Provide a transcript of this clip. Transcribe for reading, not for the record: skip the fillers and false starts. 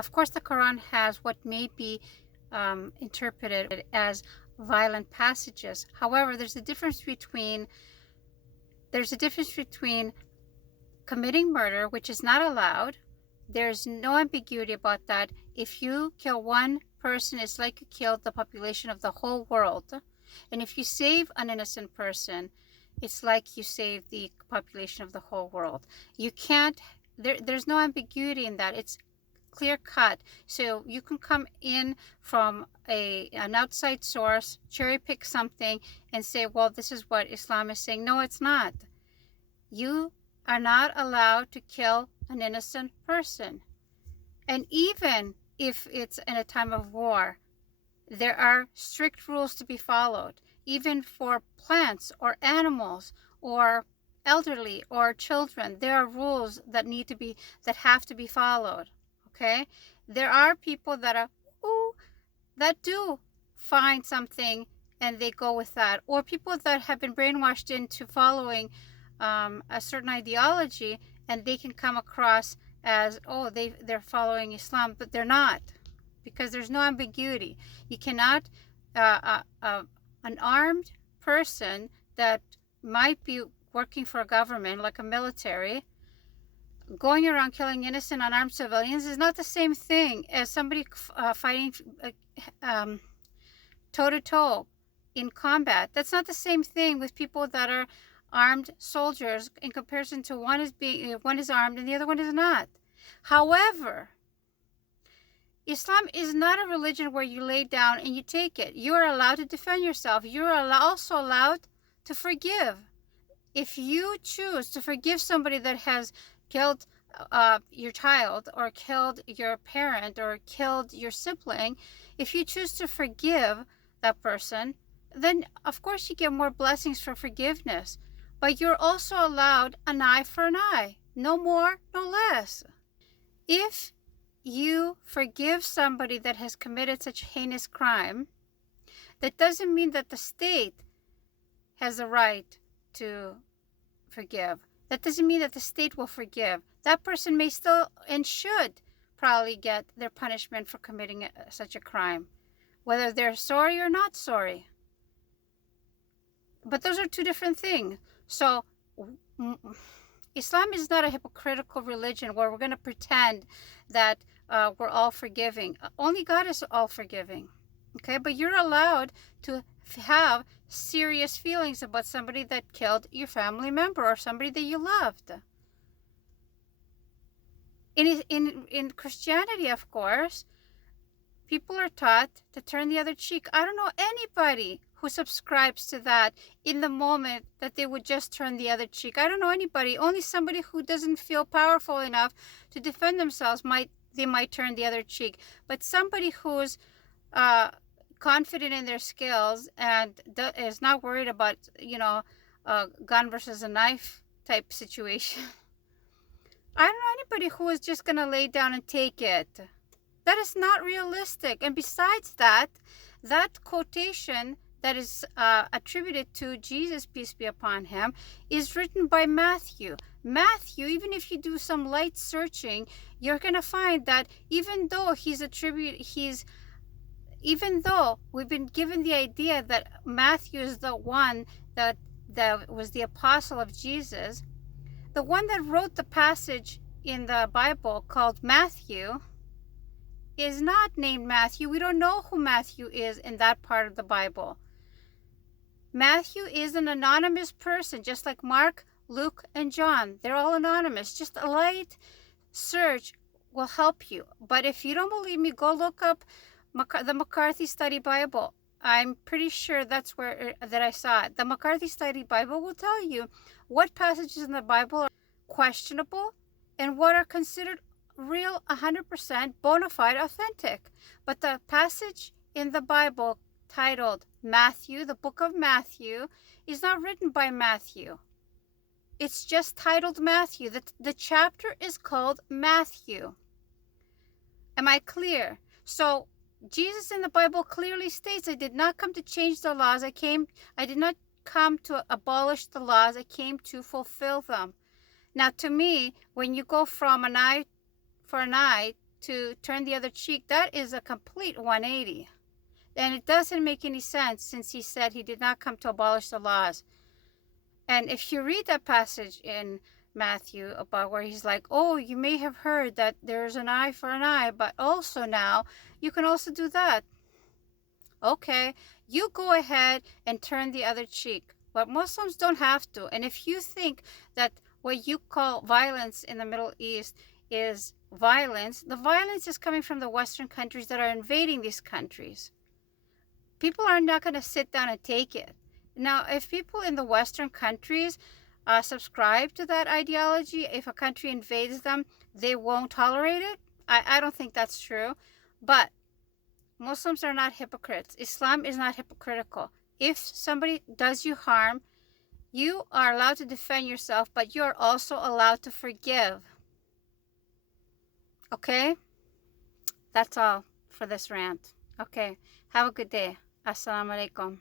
Of course, the Quran has what may be interpreted as violent passages. However, there's a difference between committing murder, which is not allowed. There's no ambiguity about that. If you kill one person, it's like you killed the population of the whole world. And if you save an innocent person, it's like you save the population of the whole world. You can't, there's no ambiguity in that. It's clear cut. So you can come in from an outside source, cherry pick something and say, well, this is what Islam is saying. No, it's not. You are not allowed to kill an innocent person. And even if it's in a time of war, there are strict rules to be followed, even for plants or animals or elderly or children. There are rules that have to be followed. Okay? There are people that do find something and they go with that, or people that have been brainwashed into following a certain ideology, and they can come across as, oh, they're following Islam, but they're not, because there's no ambiguity. You cannot, an armed person that might be working for a government, like a military, going around killing innocent unarmed civilians is not the same thing as somebody fighting toe-to-toe in combat. That's not the same thing with people that are armed soldiers in comparison to one is armed and the other one is not. However, Islam is not a religion where you lay down and you take it. You are allowed to defend yourself. You are also allowed to forgive. If you choose to forgive somebody that has killed your child or killed your parent or killed your sibling, if you choose to forgive that person, then of course you get more blessings for forgiveness. But you're also allowed an eye for an eye, no more, no less. If you forgive somebody that has committed such heinous crime, that doesn't mean that the state has the right to forgive. That doesn't mean that the state will forgive. That person may still and should probably get their punishment for committing such a crime, whether they're sorry or not sorry. But those are two different things. So Islam is not a hypocritical religion where we're going to pretend that we're all forgiving. Only God is all forgiving. Okay, but you're allowed to have serious feelings about somebody that killed your family member or somebody that you loved. In Christianity, of course, people are taught to turn the other cheek. I don't know anybody who subscribes to that in the moment that they would just turn the other cheek. I don't know anybody. Only somebody who doesn't feel powerful enough to defend themselves might turn the other cheek. But somebody who's confident in their skills and is not worried about, a gun versus a knife type situation. I don't know anybody who is just going to lay down and take it. That is not realistic. And besides that quotation that is attributed to Jesus, peace be upon him, is written by Matthew. Matthew, even if you do some light searching, you're going to find that even though even though we've been given the idea that Matthew is the one that was the apostle of Jesus, the one that wrote the passage in the Bible called Matthew is not named Matthew. We don't know who Matthew is in that part of the Bible. Matthew is an anonymous person, just like Mark, Luke, and John. They're all anonymous. Just a light search will help you. But if you don't believe me, go look up the McCarthy Study Bible. I'm pretty sure that's where that I saw it. The McCarthy Study Bible will tell you what passages in the Bible are questionable and what are considered real, 100% bona fide, authentic. But the passage in the Bible titled Matthew, the book of Matthew, is not written by Matthew. It's just titled Matthew. The chapter is called Matthew. Am I clear? So Jesus in the Bible clearly states, I did not come to change the laws. I did not come to abolish the laws. I came to fulfill them. Now, to me, when you go from an eye for an eye to turn the other cheek, that is a complete 180. And it doesn't make any sense, since he said he did not come to abolish the laws. And if you read that passage in Matthew about where he's like, oh, you may have heard that there's an eye for an eye, but also now you can also do that. Okay, you go ahead and turn the other cheek. But Muslims don't have to. And if you think that what you call violence in the Middle East is violence, the violence is coming from the Western countries that are invading these countries. People are not going to sit down and take it. Now, if people in the Western countries subscribe to that ideology, if a country invades them, they won't tolerate it. I don't think that's true. But Muslims are not hypocrites. Islam is not hypocritical. If somebody does you harm, you are allowed to defend yourself, but you are also allowed to forgive. Okay? That's all for this rant. Okay. Have a good day. Assalamu alaikum.